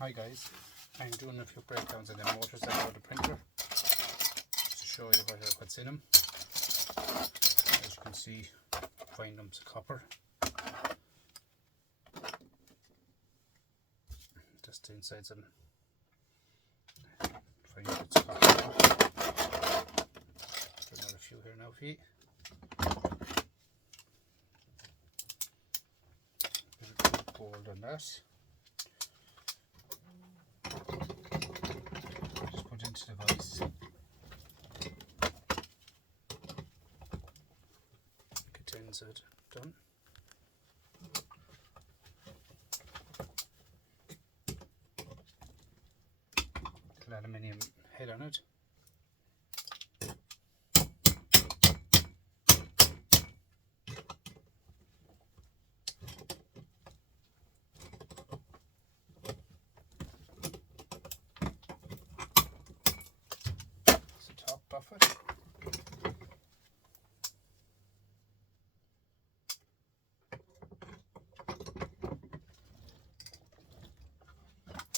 Hi guys, I'm doing a few breakdowns on the motors that are out of the printer to show you what's in them. As you can see, find them to copper. Just the insides of them. Find it's copper. Put another few here now for you. Bit of gold on that. Into the vise. Get the inside done. Little aluminium head on it. Off it.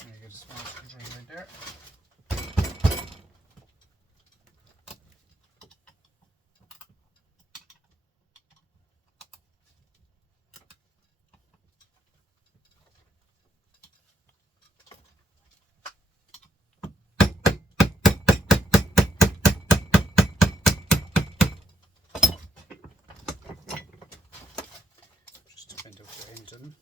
And you get a small screwdriver right there. Engine.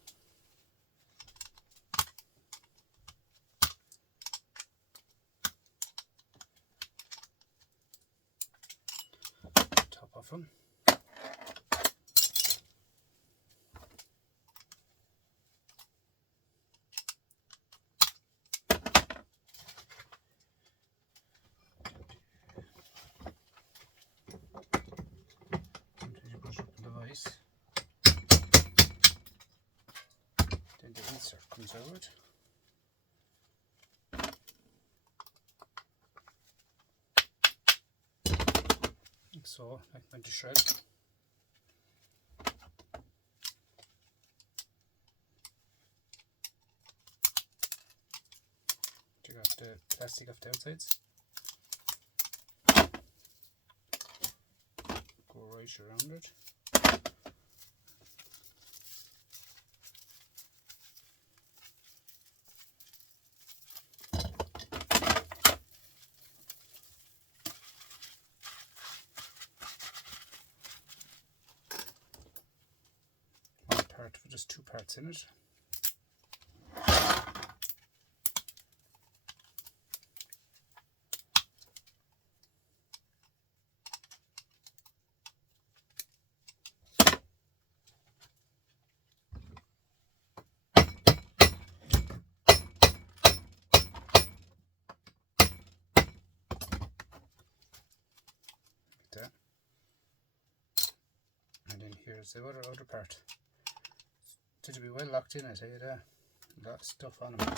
Top off them. Continue to push up the device. The insert comes out. Like so, like meant to shred. Take off the plastic off the outsides. Go right around it. Part with just two parts in it. Like that. And then here's the other part. To be well locked in, I tell you that. A lot of stuff on them.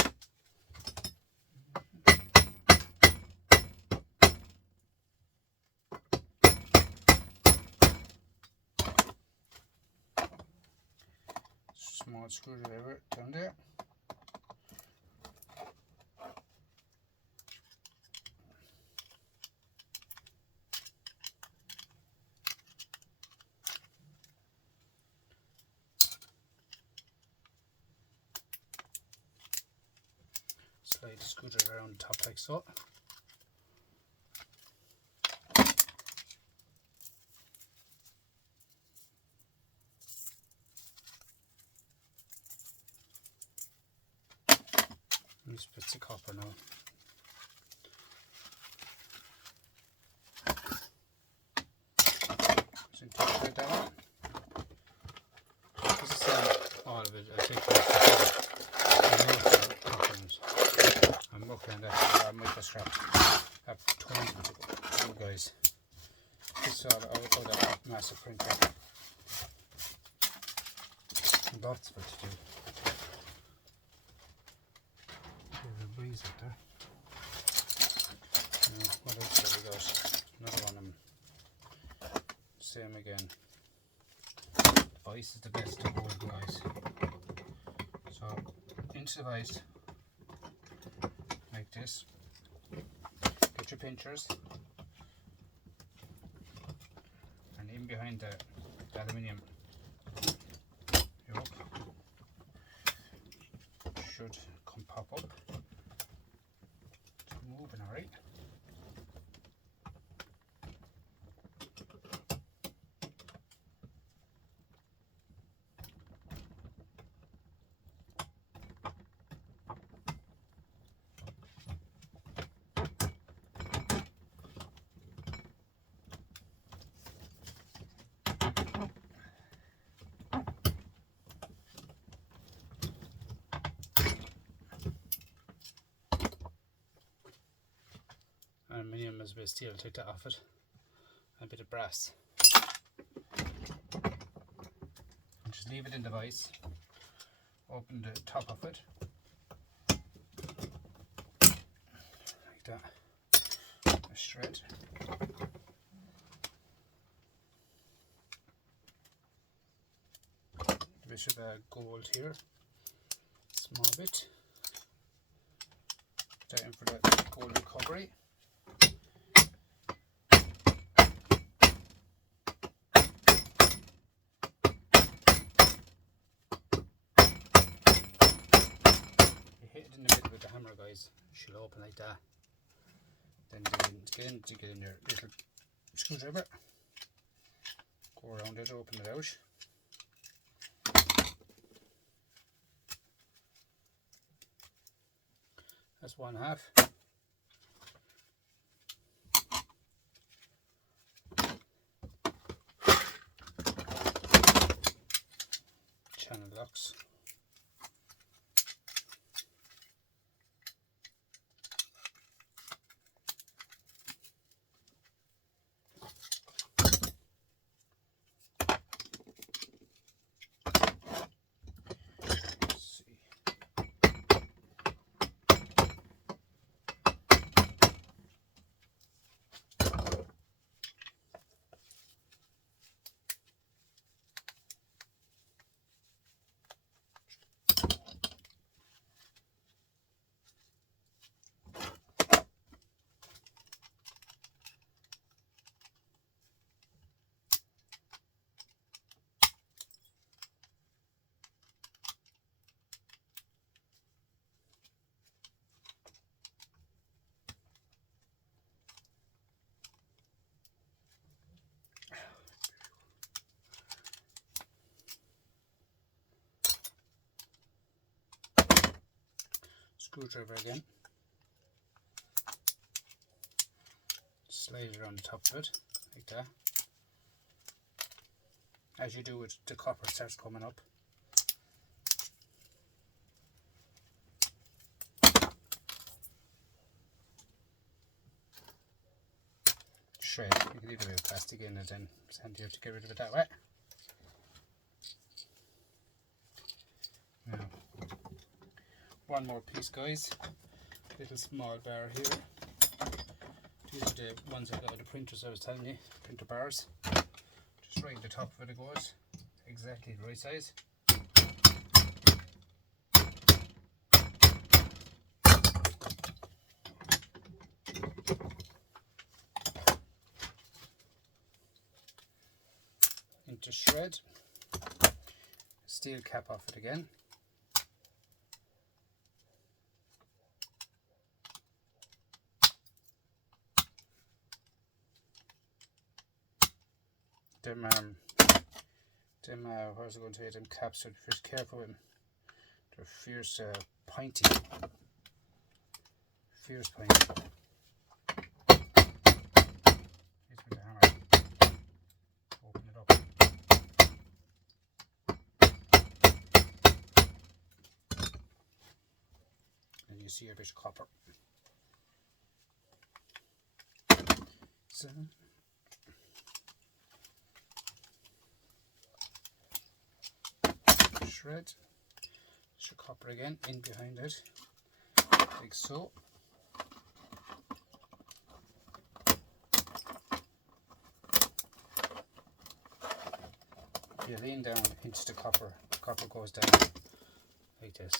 Small screwdriver down there. Slide the screwdriver around the top like so. This bit's of copper now. So take that down. This is all of it. I take that. I'm working on that microstrap. I have tons of you guys. This is all out of that massive printer. Lots of it to do. There's a breeze out there. What else have we got? Another one of them. Same again. The vise is the best to hold, guys. So into the vise. this. Get your pinchers, and in behind the aluminium yoke should come pop up. It's moving alright. Aluminium is a bit of steel, take that off it, and a bit of brass. And just leave it in the vise, open the top of it, like that, a shred. A bit of gold here, small bit. Put that in for the gold recovery. Hit it in the middle with the hammer, guys. She'll open like that. Then to get in your little screwdriver. Go around it, open it out. That's 1/2. Channel locks. Screwdriver again. Slide it around the top of it, like that. As you do it, the copper starts coming up. Shred. You can leave a bit of plastic in it and it's handier to get rid of it that way. Now, one more piece, guys. Little small bar here. These are the ones I got at the printers I was telling you, printer bars. Just right at the top of it goes, exactly the right size. Into shred. Steel cap off it again. What was I going to say, them caps, so be careful with them. They're fierce pointy. Fierce pointy. Hit with the hammer. Open it up. And you see a bit of copper. So shred, your copper again in behind it, like so. You lean down into the copper goes down like this.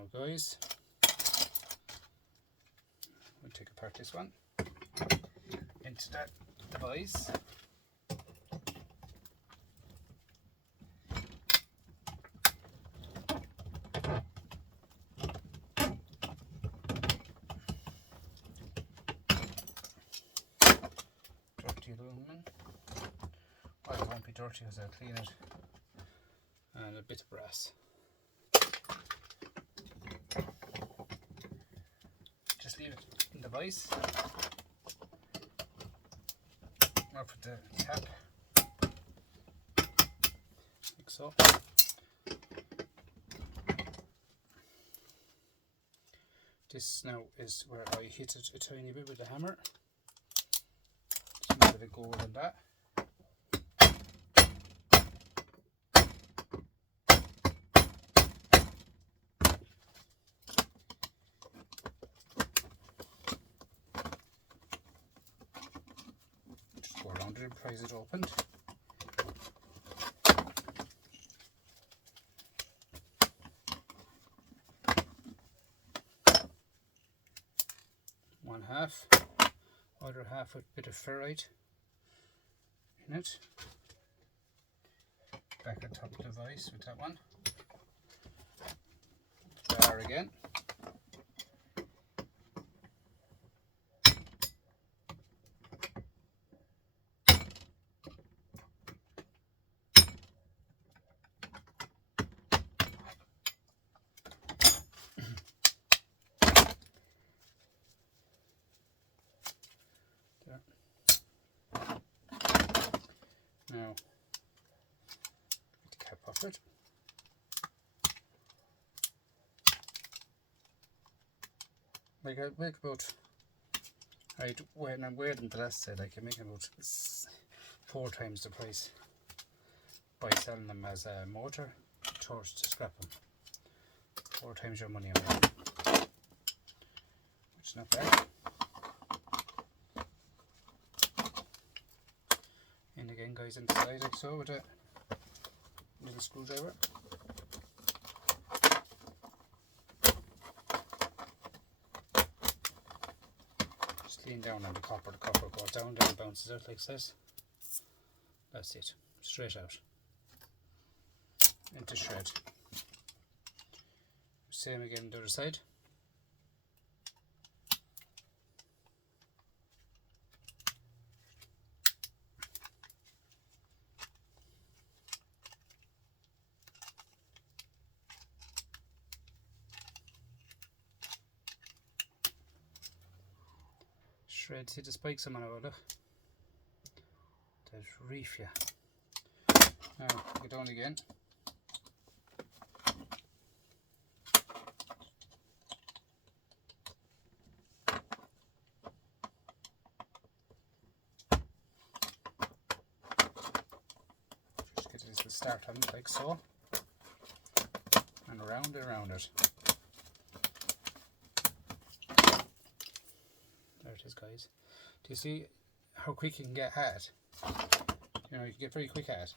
Now guys, we'll take apart this one into that device. Dirty aluminum. Well, it won't be dirty because I'll clean it. And a bit of brass. Just leave it in the vise. I'll put the cap like so. This now is where I hit it a tiny bit with the hammer. Just a bit of gold in that. Just go around it and prise it open. One half, other half with a bit of ferrite in it. Back on top of the vise with that one. Bar again. Now, get the cap off it. Like I make about, when I'm wearing the last set, I can make about 4 times the price by selling them as a motor torch to scrap them. 4 times your money on them, which is not bad. In again guys inside like so with a little screwdriver. Just lean down on the copper goes down, then it bounces out like this. That's it, straight out into shred. Same again the other side. Shred, see the spikes on my over, look. There's reef, yeah. Now, go down again. Just get a little start on it like so. And around and around it. There it is guys. Do you see how quick you can get at it? You know, you can get very quick at it.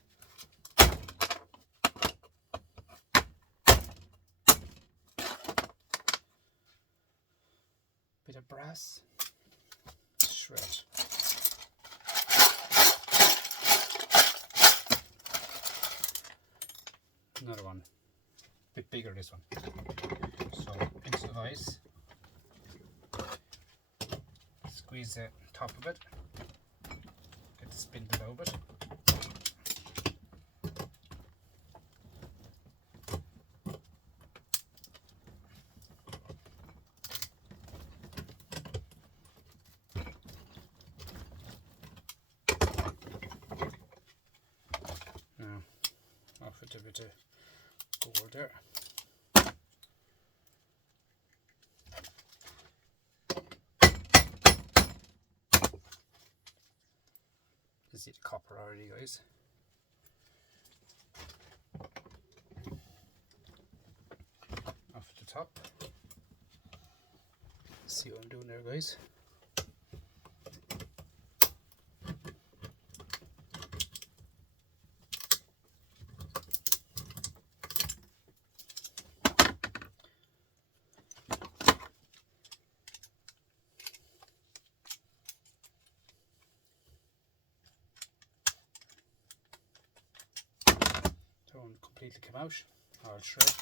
Bit of brass. Shred. Another one. Bit bigger this one. So into the vise. Squeeze the top of it, get the spindle out of it. Now, off with a bit of gold there. You see the copper already guys. Off the top. See what I'm doing there guys. completely come out, all shred.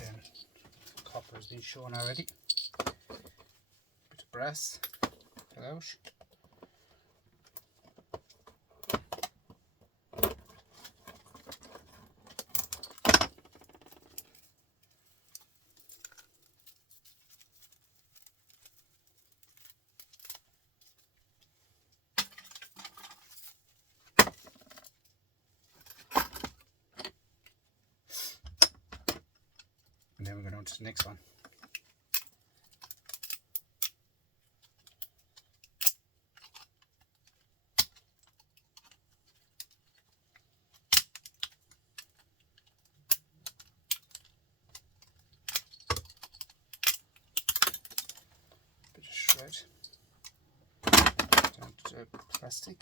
Then copper has been shown already. Bit of brass fell out. And then we're going on to the next one. Bit of shred down to the plastic.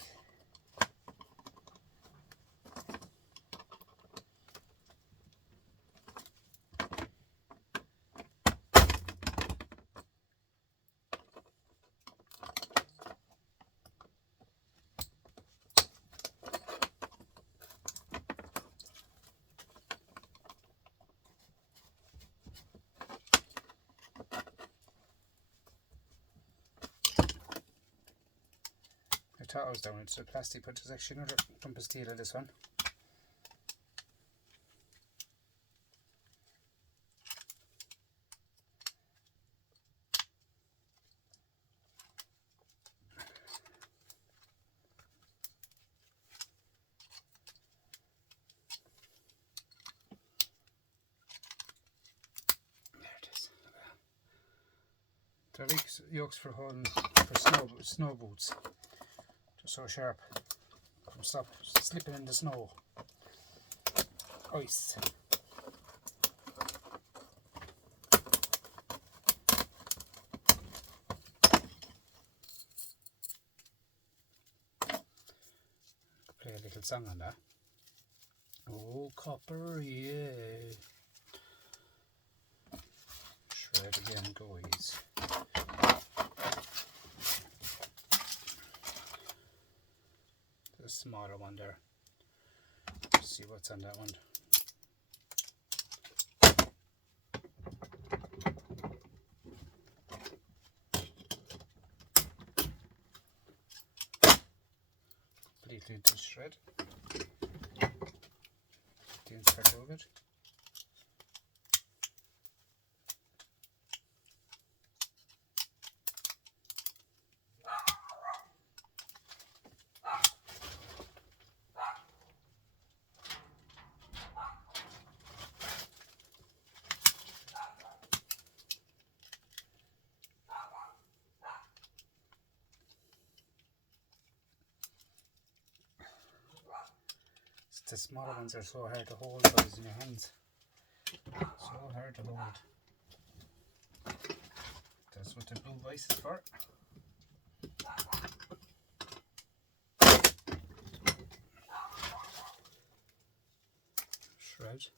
I thought I was down into the plastic, but there's actually another lump of steel in this one. There it is. They're like yokes for holding for snow boots. They're so sharp. Stop slipping in the snow. Ice. Play a little song on that. Oh, copper, yeah. Shred again, guys. The smaller one there. Let's see what's on that one. Completely into shred. The insert of it. The smaller ones are so hard to hold, guys, in your hands. So hard to hold. That's what the blue vise is for. Shred.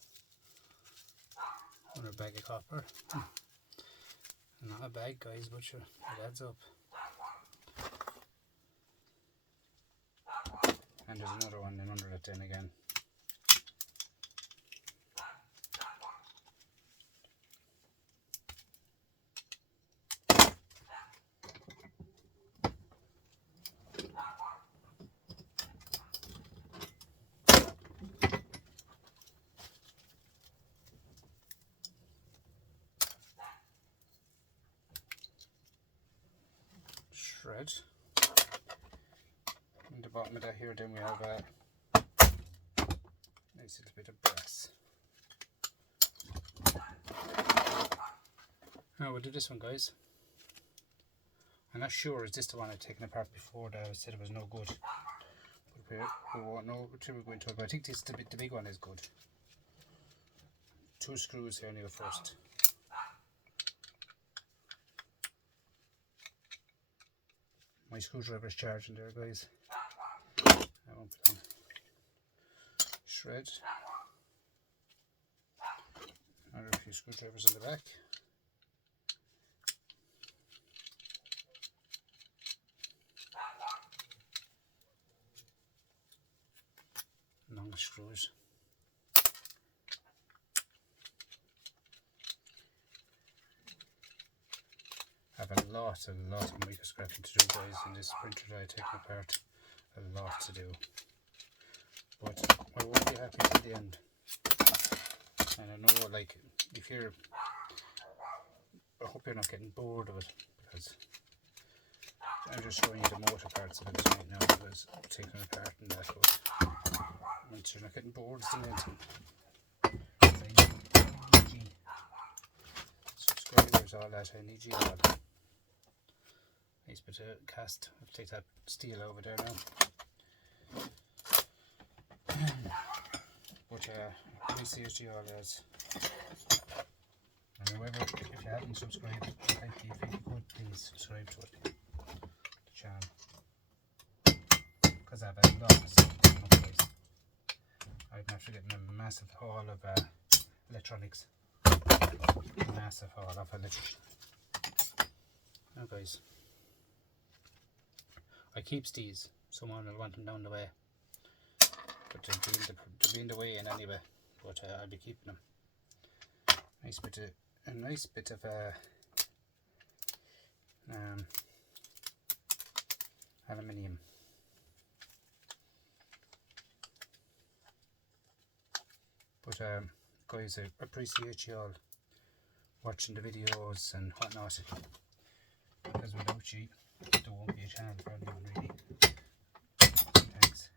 Another bag of copper. Not a bag, guys, but sure, it adds up. And there's another one in under it then again. Shred. In the bottom of that here then we have a nice little bit of brass. Now we'll do this one, guys. I'm not sure, is this the one I've taken apart before that I said it was no good. But we won't know until we go into it, but I think this the big one is good. 2 screws here now first. My screwdriver is charging there, guys. I won't put on. Shred. Another few screwdrivers in the back. Long screws. I have a lot of microscraping to do, guys, in this printer that I take apart. A lot to do. But I won't be happy till the end. And I know, like, if you're... I hope you're not getting bored of it, because I'm just showing you the motor parts of it right now, because I'm taking it apart and that, but once you're not getting bored, it's the main thing. Subscribers, all that, I need you all. Nice bit of cast. I'll take that steel over there now. But I see you all as. And however, if you haven't subscribed, thank you. If you could, please subscribe to the channel. Because I've had lots of guys. I'm after getting a massive haul of electronics. Massive haul of electronics. Now guys, I keep these. Someone will want them down the way. But they'll be in the way in anyway. But I'll be keeping them. A nice bit of aluminium. But guys, I appreciate you all watching the videos and whatnot, because without you there won't be a channel for anyone really. Thanks.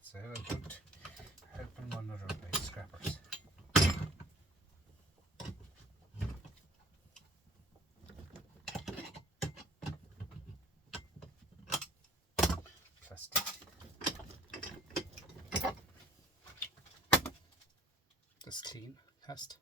So about helping one another by scrappers. Plastic. This clean cast.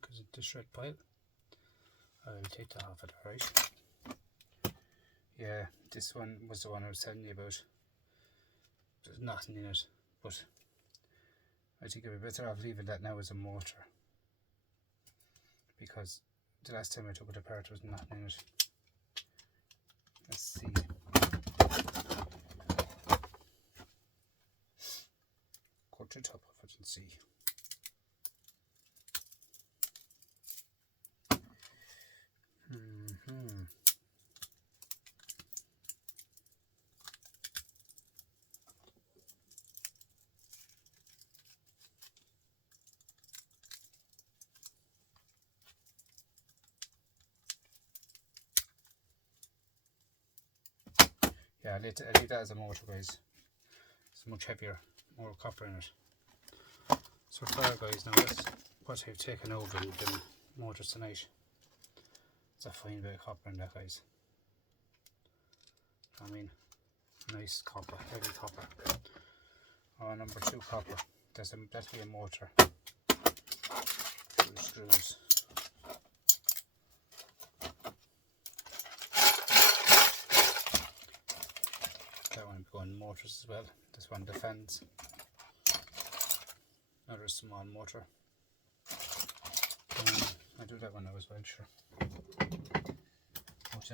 Because of the shred pile, I'll take that off it, alright? Yeah, this one was the one I was telling you about. There's nothing in it, but I think it'd be better off leaving that now as a motor, because the last time I took it apart there was nothing in it. Let's see. Go to the top of it and see. Yeah, I leave that as a motor, guys. It's much heavier, more copper in it. So far, guys, now that's what I've taken over in the motors tonight. It's a fine bit of copper in that, guys. I mean, nice copper, heavy copper. Oh, number 2 copper. That'll be a motor. 2 screws. That one will be going motors as well. This one defends. Another small motor. I'll do that one now as well, sure. But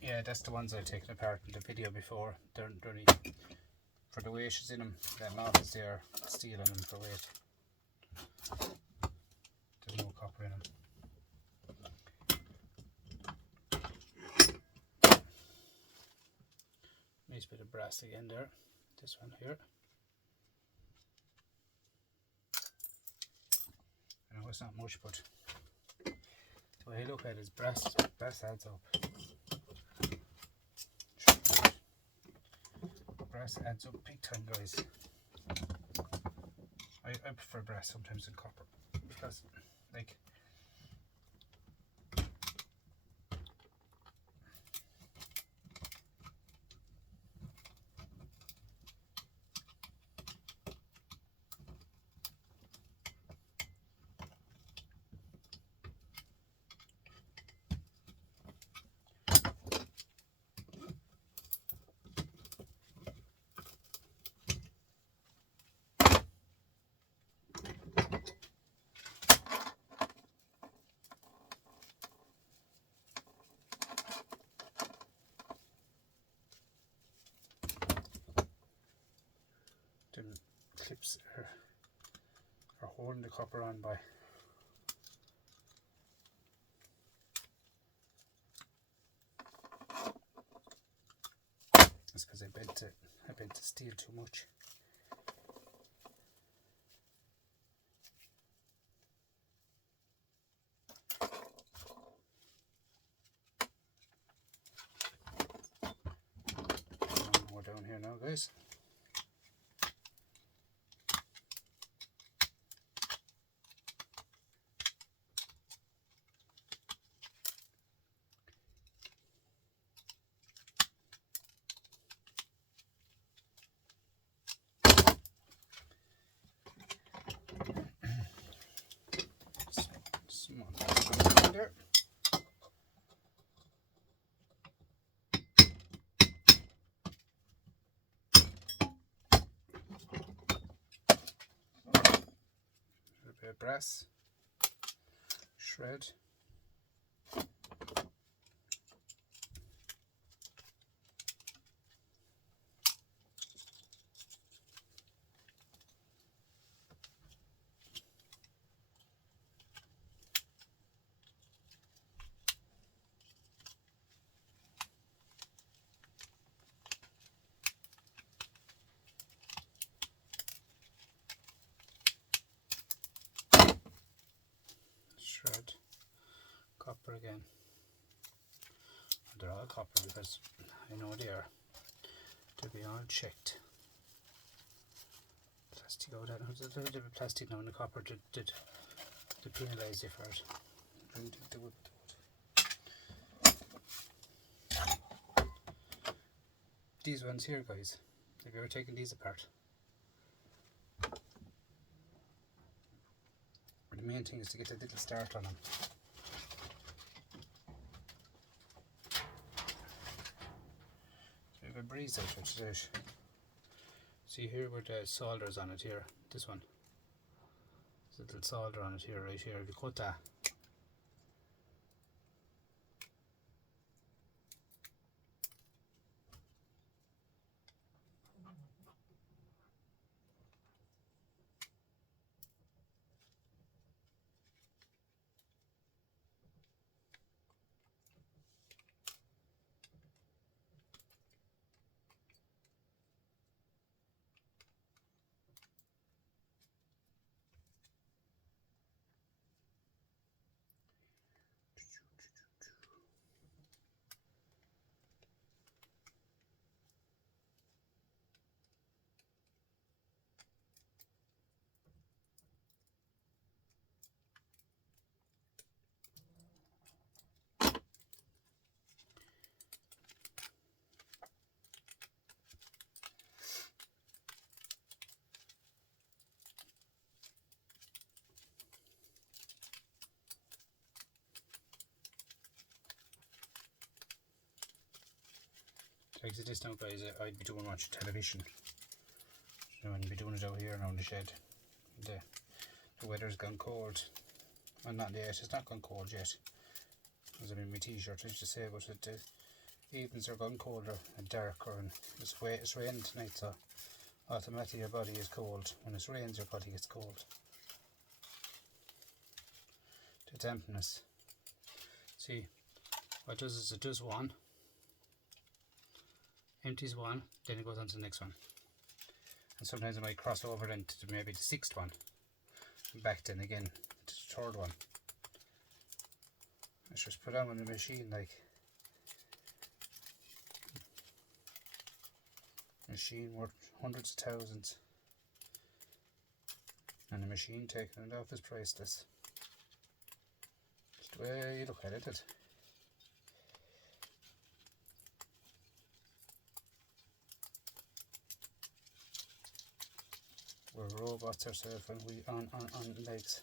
yeah, that's the ones I've taken apart in the video before. They're only for the weight is in them. That knob is there, steel in them for weight. There's no copper in them. Nice bit of brass again there. This one here. I know it's not much, but the way I look at it is brass adds up. Brass adds up big time, guys. I prefer brass sometimes than copper, because like clips are holding the copper on by. That's because I bent the steel too much. One more down here now, guys. Small one there. A bit of brass shred. Shred copper again. They're all copper because I know they are to be all checked. Plastic out that. There's a little bit of plastic now in the copper did penalise you for it. The wood. These ones here, guys, have you ever taken these apart? The main thing is to get a little start on them. So we have a breeze out today. See here where the solder's on it here, this one. There's a little solder on it here, right here. If you cut that, like this now, guys, I'd be doing watching television. You know, I'd be doing it out here now in the shed. The weather's gone cold. Well, not yet, it's not gone cold yet. As I'm in my t-shirt, I used to say, but the evenings are gone colder and darker, and it's raining tonight, so automatically your body is cold. When it rains, your body gets cold. To dampen us. See, what it does is it does one, empties one, then it goes on to the next one. And sometimes I might cross over then to maybe the sixth one, and back then again to the third one. Let's just put on the machine, like machine worth hundreds of thousands, and the machine taking it off is priceless. Just the way you look at it. We're robots ourselves and we on legs.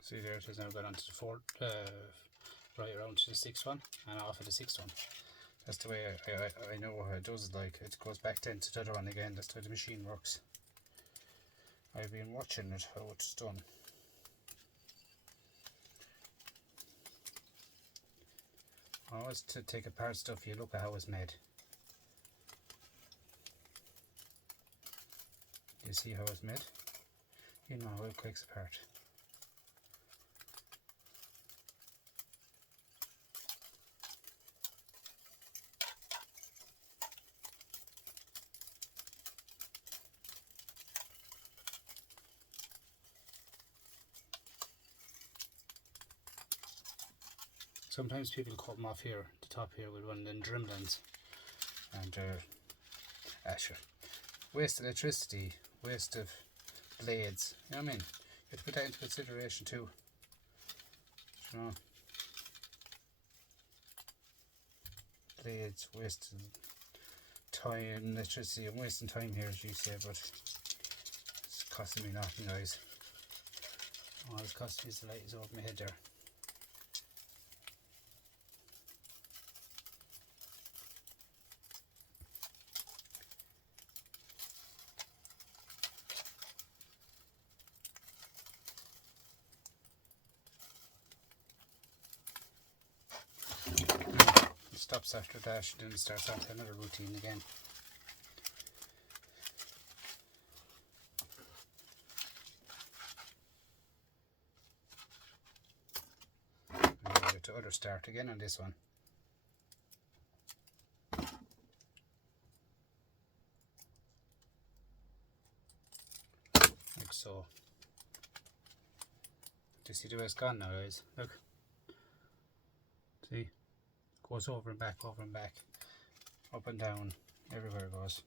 See there, it has now got onto the fourth, right around to the sixth one and off of the sixth one. That's the way I know how it does. Like, it goes back then to the other one again. That's the way the machine works. I've been watching it, how it's done. Always to take apart stuff, you look at how it's made. You see how it's made? You know how it quakes apart. Sometimes people cut them off here, the top here, with one of them drumlins, and sure. Waste electricity, waste of blades, you know what I mean? You have to put that into consideration too. You know? Blades, waste time, electricity. I'm wasting time here, as you say, but it's costing me nothing, guys. All it's costing me is the light is over my head there. Stops after that, then it starts off another routine again. And we'll get to other start again on this one. Like so. Do you see the way it's gone now, guys? Look. See? Goes over and back, up and down, everywhere it goes.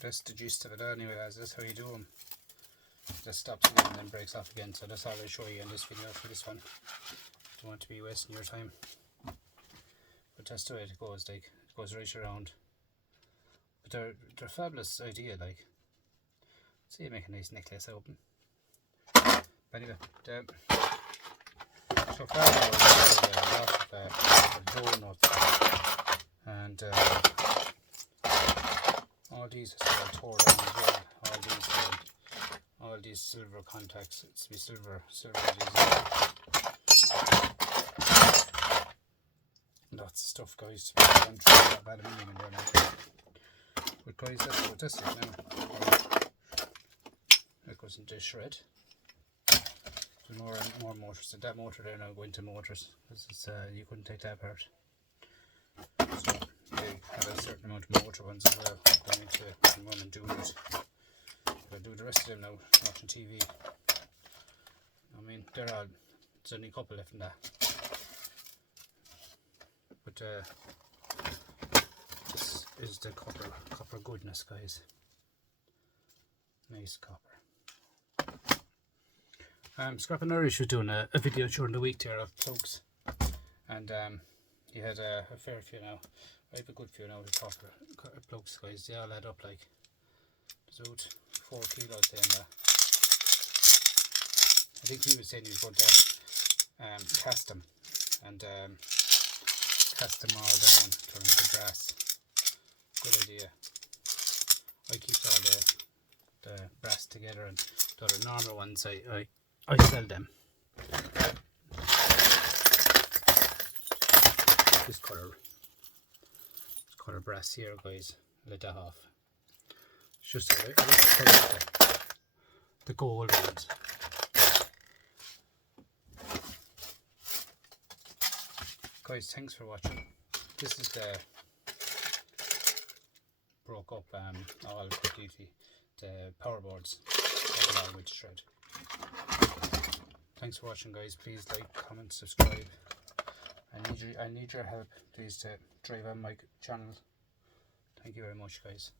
That's the gist of it anyway, guys. That's how you do them. Just stops again and then breaks off again. So that's all I'll show you in this video for this one. Don't want to be wasting your time. But that's the way it goes, like it goes right around. But they're a fabulous idea, like. See, you make a nice necklace open. But anyway, so far a lot of donuts and all these are still tore down as well. All these silver contacts. It's to be silver these. Lots of stuff, guys. To be done through aluminium in there now. But guys, that's what this is now. It goes into shred. There's more motors. That motor there now going to motors because it's you couldn't take that apart. So they have a certain amount of motor ones as well going into it and run and doing it. I'll do the rest of them now watching TV. I mean, they're all, there's only a couple left in that. But this is the copper goodness, guys. Nice copper. Scrap and Irish was doing a video during the week there of plugs, and he had a fair few now. I have a good few now with copper plugs, guys. They all add up like there's about 4 kilos in there. I think he was saying he was going to cast them and cast them all down, turn into brass. Good idea. I keep all the brass together, and the other normal ones I sell them. This colour brass here, guys, let that off. It's just I like to take the gold ones. Guys, thanks for watching. This is the broke up all completely the power boards along with the thread. Thanks for watching, guys. Please like, comment, subscribe. I need your help, please, to drive on my channel. Thank you very much, guys.